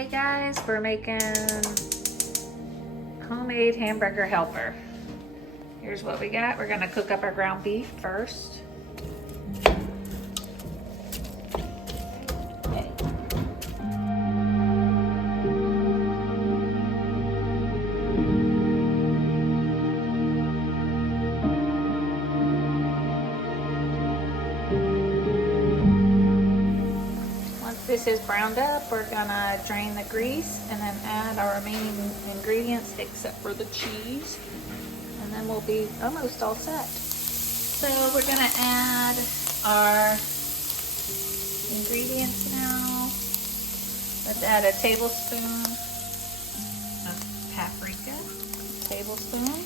Hey guys, we're making homemade hamburger helper. Here's what we got. We're gonna cook up our ground beef first. Okay. Once this is browned up, we're gonna drain the grease and then add our remaining ingredients except for the cheese. And then we'll be almost all set. So we're gonna add our ingredients now. Let's add a tablespoon of paprika, tablespoon.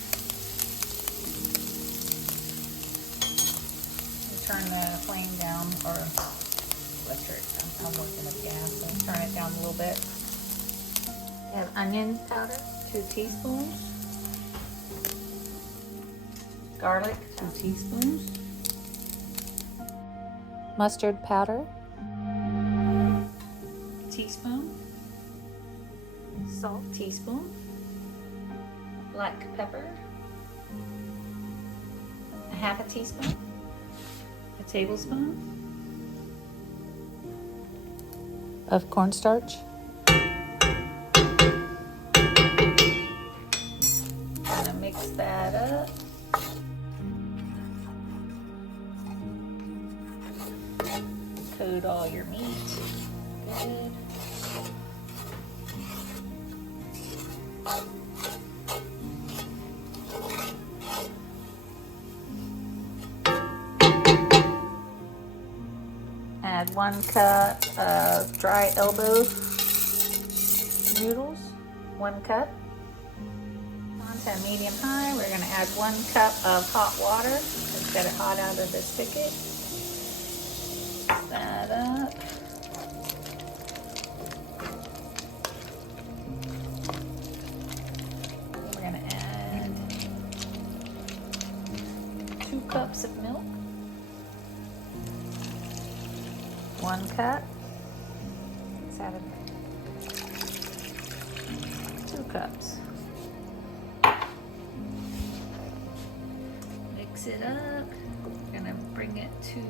Turn the flame down, or electric. I'm working with gas, so turn it down a little bit. We have onion powder, 2 teaspoons. Garlic, 2 teaspoons. Mustard powder, teaspoon. Salt, teaspoon. Black pepper, a half a teaspoon. A tablespoon of cornstarch. Gonna mix that up. Coat all your meat. Good. Add 1 cup of dry elbow noodles, 1 cup. On to medium-high, we're gonna add 1 cup of hot water. Let's get it hot out of the spigot. Mix that up. We're gonna add 2 cups of milk. 1 cup. Let's add 2 cups. Mix it up. We're gonna bring it to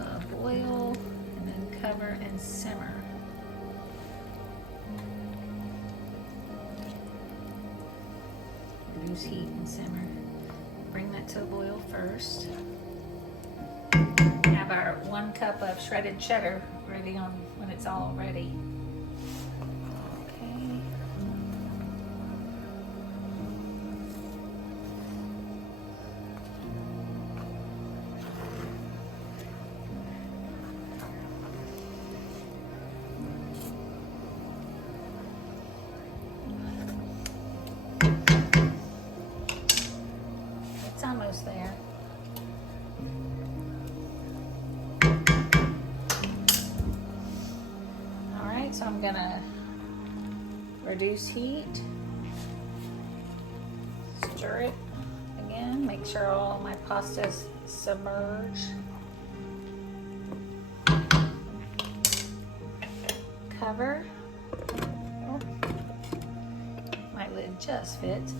a boil and then cover and simmer. Reduce heat and simmer. Bring that to a boil first. Have our 1 cup of shredded cheddar ready on when it's all ready. Okay. It's almost there. So I'm gonna reduce heat, stir it again, make sure all my pasta's submerged. Cover. Oh, my lid just fits.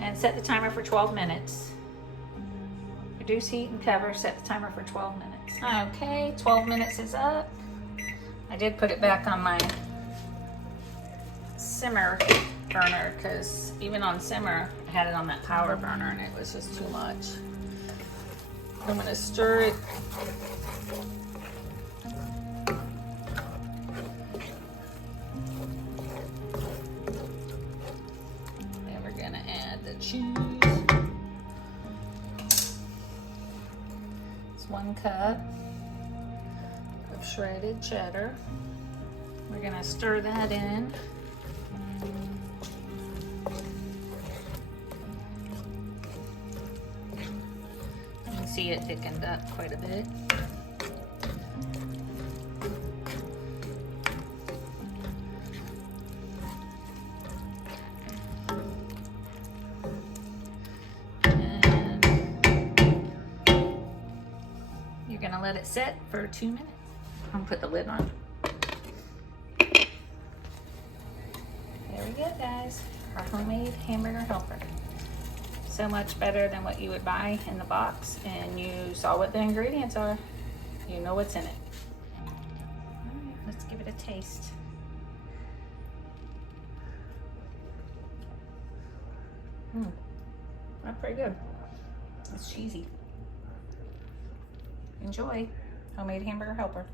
And set the timer for 12 minutes. Reduce heat and cover, set the timer for 12 minutes. Okay, 12 minutes is up. I did put it back on my simmer burner because even on simmer, I had it on that power burner and it was just too much. I'm going to stir it. And we're going to add the cheese. It's 1 cup. Shredded cheddar. We're gonna stir that in. You can see it thickened up quite a bit. And you're gonna let it set for 2 minutes. I'm gonna put the lid on. you go, guys. Our homemade hamburger helper. So much better than what you would buy in the box, and you saw what the ingredients are. You know what's in it. All right, let's give it a taste. That's pretty good. It's cheesy. Enjoy. Homemade hamburger helper.